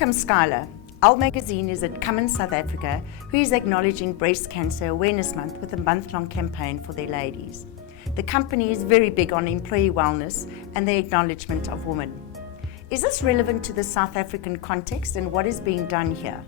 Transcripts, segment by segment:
Welcome, Schuyla. Elle magazine is at Cummins, South Africa, who is acknowledging Breast Cancer Awareness Month with a month-long campaign for their ladies. The company is very big on employee wellness and the acknowledgement of women. Is this relevant to the South African context, and what is being done here?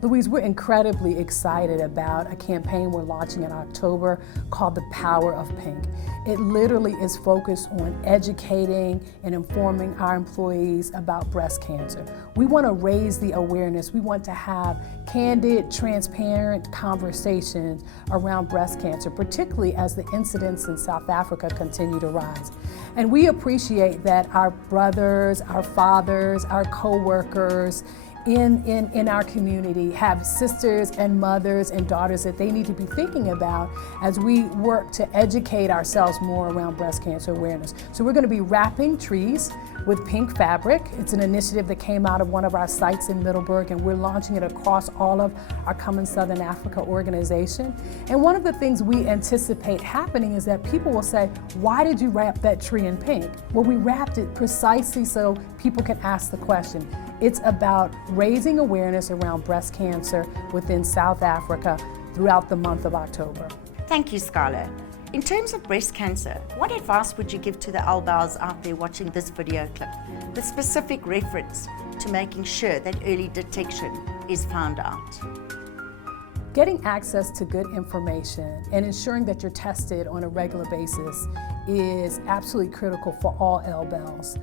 Louise, we're incredibly excited about a campaign we're launching in October called The Power of Pink. It literally is focused on educating and informing our employees about breast cancer. We want to raise the awareness. We want to have candid, transparent conversations around breast cancer, particularly as the incidents in South Africa continue to rise. And we appreciate that our brothers, our fathers, our co-workers, in our community have sisters and mothers and daughters that they need to be thinking about as we work to educate ourselves more around breast cancer awareness. So we're going to be wrapping trees with pink fabric. It's an initiative that came out of one of our sites in Middleburg, and we're launching it across all of our Cummins Southern Africa organization. And one of the things we anticipate happening is that people will say, why did you wrap that tree in pink? Well, we wrapped it precisely so people can ask the question. It's about raising awareness around breast cancer within South Africa throughout the month of October. Thank you, Schuyla. In terms of breast cancer, what advice would you give to the elbows out there watching this video clip, with specific reference to making sure that early detection is found out? Getting access to good information and ensuring that you're tested on a regular basis is absolutely critical for all elbows.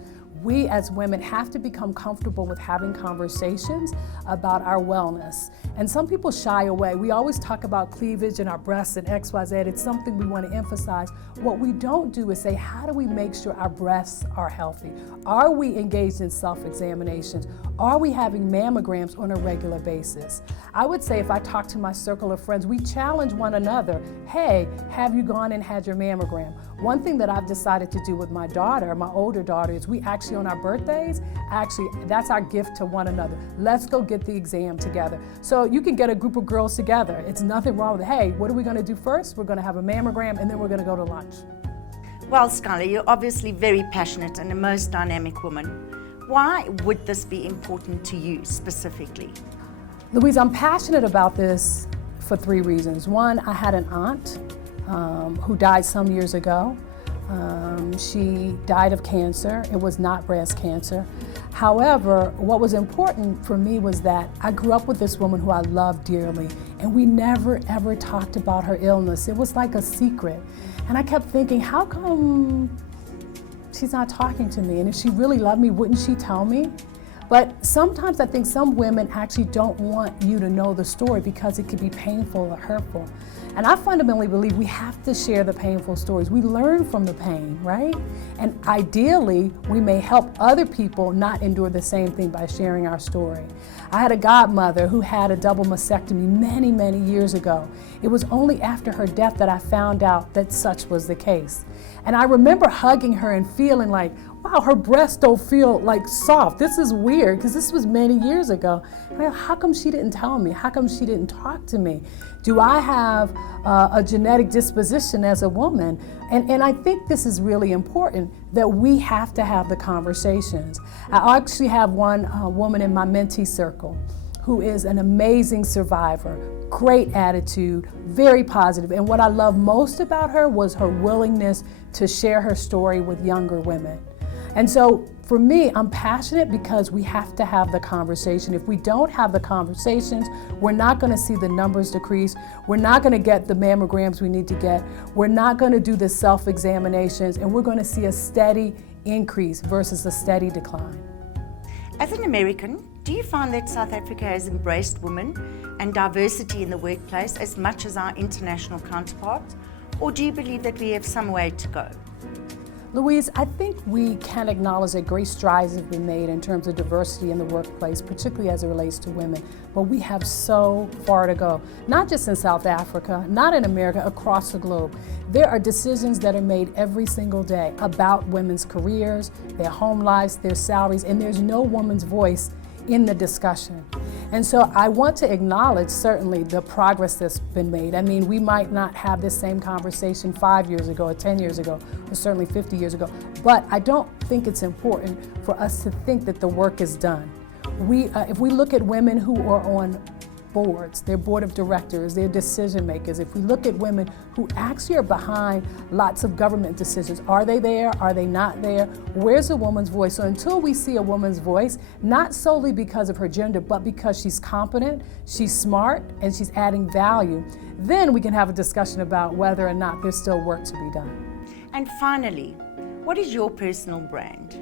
We as women have to become comfortable with having conversations about our wellness. And some people shy away. We always talk about cleavage and our breasts and XYZ. It's something we want to emphasize. What we don't do is say, how do we make sure our breasts are healthy? Are we engaged in self-examinations? Are we having mammograms on a regular basis? I would say if I talk to my circle of friends, we challenge one another. Hey, have you gone and had your mammogram? One thing that I've decided to do with my daughter, my older daughter, is we actually on our birthdays, that's our gift to one another. Let's go get the exam together. So you can get a group of girls together. It's nothing wrong with, hey, what are we going to do first? We're going to have a mammogram and then we're going to go to lunch. Well, Schuyla, you're obviously very passionate and a most dynamic woman. Why would this be important to you specifically? Louise, I'm passionate about this for three reasons. One, I had an aunt who died some years ago. She died of cancer. It was not breast cancer. However, what was important for me was that I grew up with this woman who I loved dearly, and we never ever talked about her illness. It was like a secret. And I kept thinking, how come she's not talking to me? And if she really loved me, wouldn't she tell me? But sometimes I think some women actually don't want you to know the story because it could be painful or hurtful. And I fundamentally believe we have to share the painful stories. We learn from the pain, right? And ideally, we may help other people not endure the same thing by sharing our story. I had a godmother who had a double mastectomy many, many years ago. It was only after her death that I found out that such was the case. And I remember hugging her and feeling like, wow, her breasts don't feel like soft. This is weird, because this was many years ago. How come she didn't tell me? How come she didn't talk to me? Do I have a genetic disposition as a woman? And I think this is really important, that we have to have the conversations. I actually have one woman in my mentee circle who is an amazing survivor, great attitude, very positive. And what I love most about her was her willingness to share her story with younger women. And so for me, I'm passionate because we have to have the conversation. If we don't have the conversations, we're not going to see the numbers decrease. We're not going to get the mammograms we need to get. We're not going to do the self-examinations, and we're going to see a steady increase versus a steady decline. As an American, do you find that South Africa has embraced women and diversity in the workplace as much as our international counterparts? Or do you believe that we have some way to go? Louise, I think we can acknowledge that great strides have been made in terms of diversity in the workplace, particularly as it relates to women. But we have so far to go, not just in South Africa, not in America, across the globe. There are decisions that are made every single day about women's careers, their home lives, their salaries, and there's no woman's voice in the discussion. And so I want to acknowledge certainly the progress that's been made. I mean, we might not have this same conversation 5 years ago or 10 years ago, or certainly 50 years ago, but I don't think it's important for us to think that the work is done. If we look at women who are on boards, their board of directors, their decision makers, if we look at women who actually are behind lots of government decisions, are they there? Are they not there? Where's a woman's voice? So until we see a woman's voice, not solely because of her gender, but because she's competent, she's smart, and she's adding value, then we can have a discussion about whether or not there's still work to be done. And finally, what is your personal brand?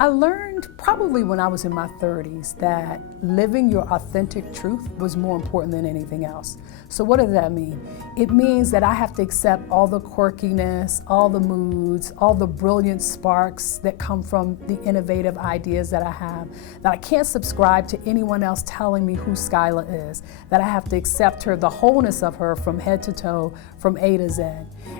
I learned probably when I was in my 30s that living your authentic truth was more important than anything else. So what does that mean? It means that I have to accept all the quirkiness, all the moods, all the brilliant sparks that come from the innovative ideas that I have, that I can't subscribe to anyone else telling me who Schuyla is, that I have to accept her, the wholeness of her from head to toe, from A to Z,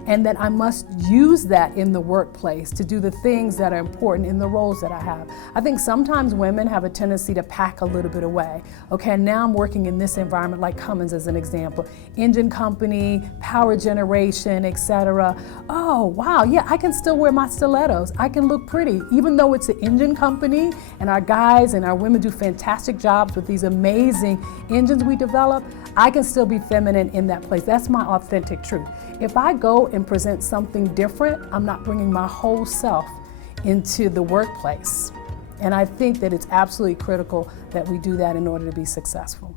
and that I must use that in the workplace to do the things that are important in the roles that I have. I think sometimes women have a tendency to pack a little bit away. Okay, now I'm working in this environment like Cummins as an example. Engine company, power generation, etc. Oh, wow, yeah, I can still wear my stilettos. I can look pretty. Even though it's an engine company and our guys and our women do fantastic jobs with these amazing engines we develop, I can still be feminine in that place. That's my authentic truth. If I go and present something different, I'm not bringing my whole self into the workplace. And I think that it's absolutely critical that we do that in order to be successful.